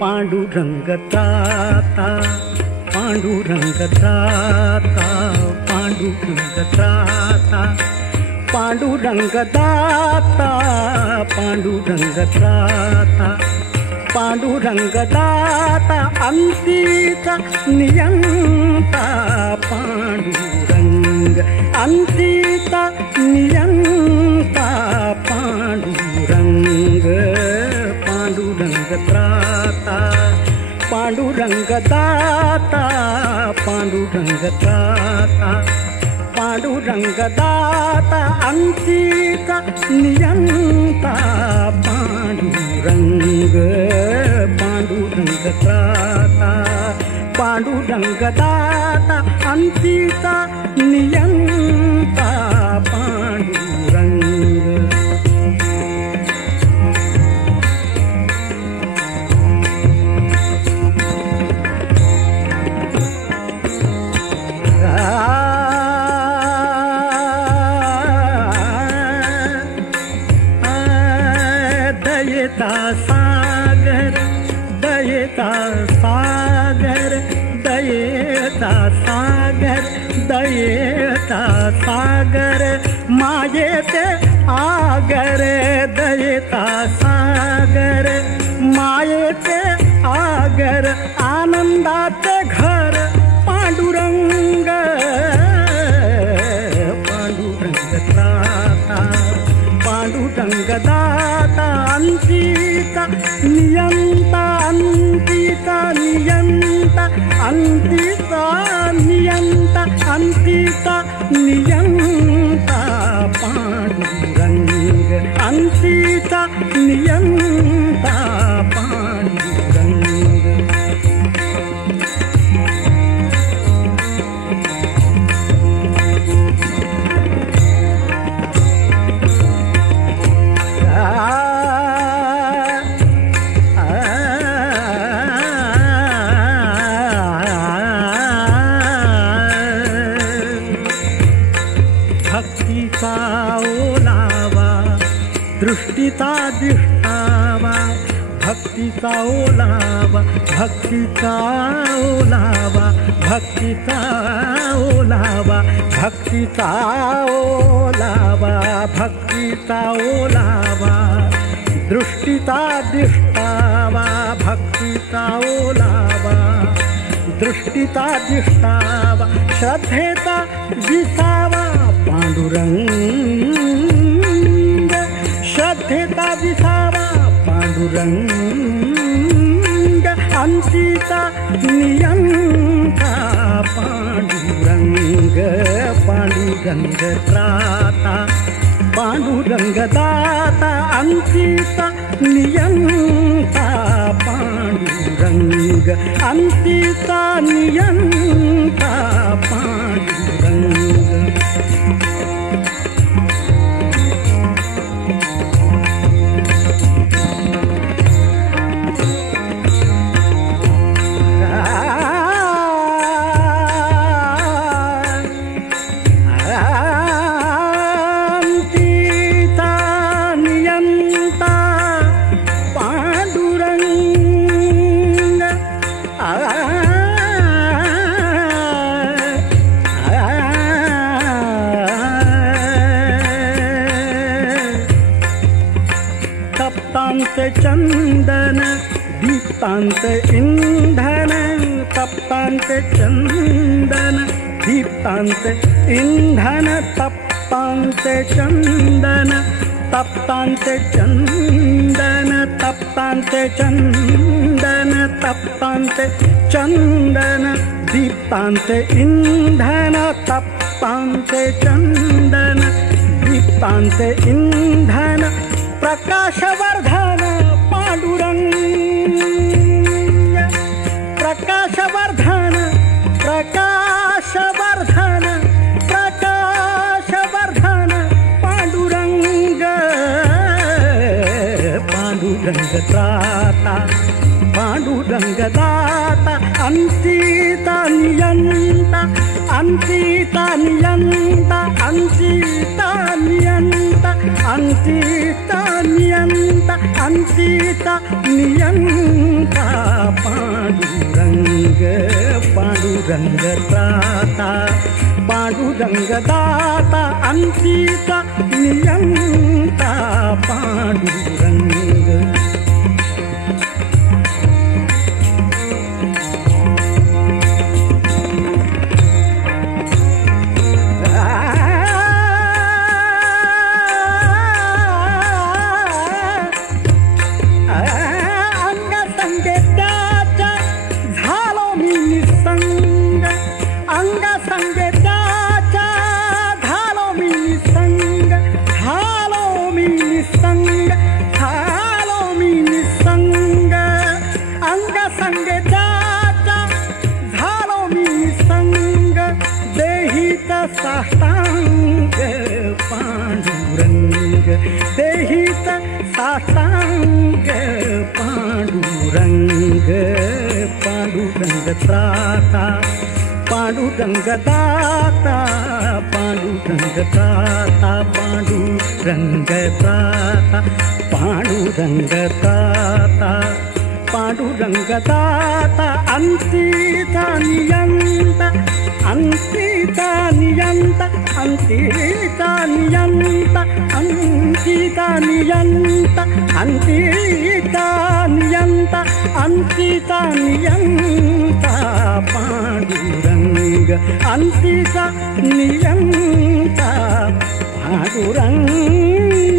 पांडुरंग त्राता पांडुरंग त्राता पांडुरंग त्राता पांडुरंग दाता पांडुरंग त्राता पांडुरंग दाता अंतीचा नियंता पांडुरंग अंतीचा नियंता पांडुरंग पांडुरंग त्राता पांडुरंग दाता पांडुरंग त्राता पांडुरंग दाता अंतीचा नियंता पांडुरंग पांडुरंग त्राता पांडुरंग दाता अंतीचा नियंता पांडुरंग दयेता सागर दयेता सागर दयेता सागर दयेता सागर मायेते आगर दयेता सागर मायेते आगर आनंदाचे घर पांडुरंग पांडुरंग त्राता पांडुरंग दाता अंतीचा नियंता अंतीचा नियंता अंतीचा नियंता अंतीचा नियंता पांडुरंग अंतीचा नियंता पांडुरंग भक्तीचा ओलावा दृष्टीचा दिष्टावा भक्तीचा ओलावा भक्तीचा ओलावा भक्तीचा ओलावा भक्तीचा ओलावा भक्तीचा ओलावा दृष्टीचा दिष्टावा भक्तीचा ओलावा दृष्टीचा दिष्टावा श्रद्धेचा विसावा पांडुरंग श्रद्धेचा विसावा पांडुरंग अंतीचा नियंता पांडुरंग पांडुरंग त्राता पांडुरंग दाता अंतीचा नियंता पांडुरंग अंतीचा नियंता पांडुरंग तप्तांत चंदन दीप्तांत इंधन तप्तांत चंदन दीप्तांत इंधन तप्तांत चंदन तप्तांत चंदन तप्तांत चंदन तप्तांत चंदन दीप्तांत इंधन तप्तांत चंदन दीप्तांत इंधन प्रकाशवर्धन पांडुरंग प्रकाशवर्धन प्रकाशवर्धन प्रकाशवर्धन पांडुरंग पांडुरंग पांडुरंग त्राता पांडुरंग दाता अंचिता नियंता अंचिता नियंता अंचिता नियंता अंचिता नियंता अंचिता नियंता पांडुरंग पांडुरंग त्राता पांडुरंग दाता अंचिता नियंता पांडुरंग साष्टांग पांडुरंग देहित साष्टांग पांडुरंग पांडुरंग त्राता पांडुरंग दाता पांडुरंग त्राता पांडुरंग त्राता पांडुरंग त्राता पांडुरंग दाता अंचिता नियंता अंचिता नियंता अंचिता नियंता अंचिता नियंता अंचिता नियंता अंचिता नियंता पांडुरंग अंचिता नियंता पांडुरंग